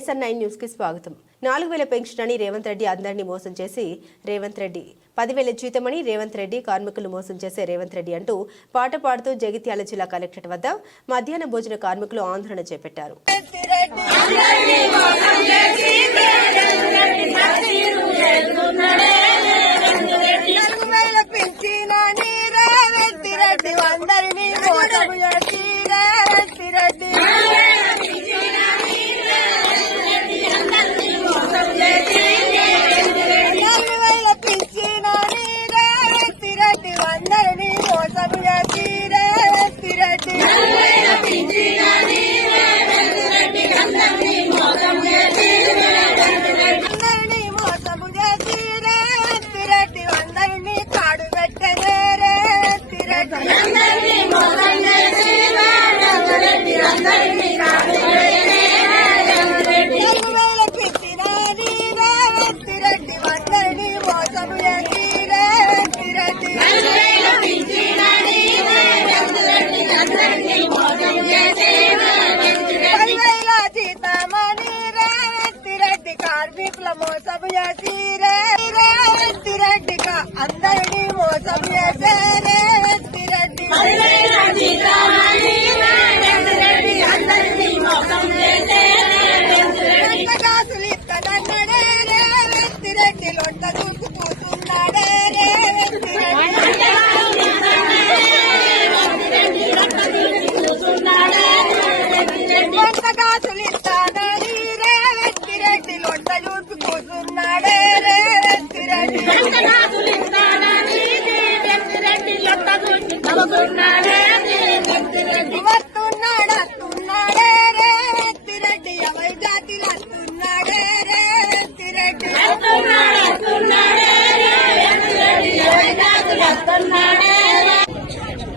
నేసన్9 news కి స్వాగతం. 4000 pension అని రేవంత్ రెడ్డి అందరినీ మోసం చేసి రేవంత్ రెడ్డి 10,000 జీతమని రేవంత్ రెడ్డి కార్మికులు మోసం చేసే రేవంత్ రెడ్డి అంటూ పాట పాడుతూ జగిత్యాల జిల్లా కలెక్టరేట్ వద్ద మధ్యాహ్న భోజన కార్మికులు ఆందోళన చేపట్టారు. కార్మికుల మోసం చేసి రేవంత్ రెడ్డి అందరినీ మోసం చేసే రేవంత్ రెడ్డి కాసులు ఇస్తాడన్నాడే రేవంత్ రెడ్డి లొంట దూకుతున్నాడే రేవంత్ రెడ్డి కాసులు ఇస్తాడని రేవంత్ రెడ్డి లొంట దూకుతున్నాడే రేవంత్ రెడ్డి వస్తున్నాడే రేవంత్ రెడ్డి ఎవరి జాతిలో వస్తున్నాడే రేవంత్ రెడ్డి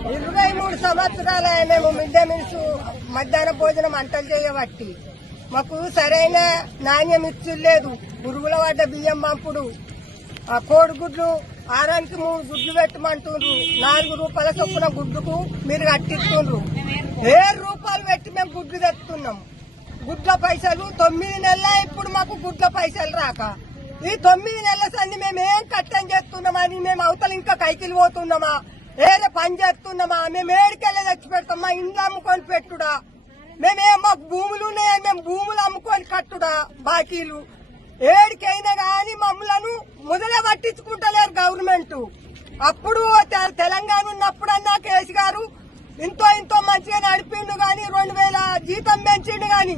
23 సంవత్సరాల మేము మిడ్ డే మీల్స్ మధ్యాహ్న భోజనం అంటలు చేయబట్టి మాకు సరైన నాణ్యం ఇచ్చులేదు. పురుగుల పడ్డ బియ్యం పంపుడు, కోడిగుడ్లు ఆరానికి 3 గుడ్లు పెట్టమంటుండ్రు. 4 రూపాయల చొప్పున గుడ్డుకు మీరు కట్టిస్తుండ్రు. 7 రూపాయలు పెట్టి మేము గుడ్లు తెస్తున్నాం. గుడ్ల పైసలు 9 నెలల ఇప్పుడు మాకు గుడ్ల పైసలు రాక ఈ 9 నెలల సంది మేము ఏం కట్టం చేస్తున్నామని మేము అవతల ఇంకా కైకిలు పోతున్నామా, ఏదో పని చేస్తున్నామా, మేము ఏడికెళ్ళి తెచ్చి పెడతామా, ఇండ్లు అమ్ముకొని పెట్టుడా, మాకు భూములు ఉన్నాయని మేము భూములు అమ్ముకొని కట్టుడా, బాకీలు ఏడికైనా గాని మమ్మలను మొదలే పట్టించుకుంటలేరు గవర్నమెంట్. అప్పుడు తెలంగాణ ఉన్నప్పుడన్నా కేసీ గారు ఇంతో మంచిగా నడిపిండు గాని 2000 జీతం పెంచిండు గాని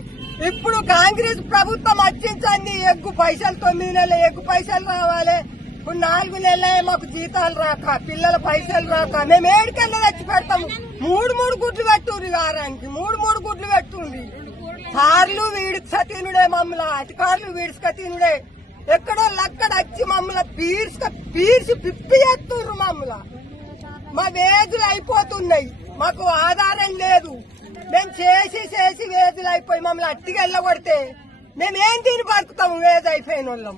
ఇప్పుడు కాంగ్రెస్ ప్రభుత్వం వచ్చించండి ఎగ్గు పైసలు 9 నెలల ఎగ్గు పైసలు రావాలి. ఇప్పుడు 4 నెలలే మాకు జీతాలు రాక పిల్లల పైసలు రాక మేము ఏడికెళ్ళి తెచ్చి పెడతాము. 3 గుడ్లు పెట్టుండ్రి వారానికి 3 గుడ్లు పెట్టుండ్రి. కార్లు వీడిస్క తినుడే మమ్మల్ని, అధికారులు వీడిస్క తినుడే. ఎక్కడో లక్కడ వచ్చి మమ్మల్ని పీర్చి పిప్పి చేస్తుండ్రు. మమ్మల్ని మా వేజులు అయిపోతున్నాయి, మాకు ఆధారం లేదు. మేము చేసి వేజులు అయిపోయి మమ్మల్ని అట్టికి వెళ్ళగొడితే మేమేం తిని బతుకుతాము వేజ్ అయిపోయిన వాళ్ళం.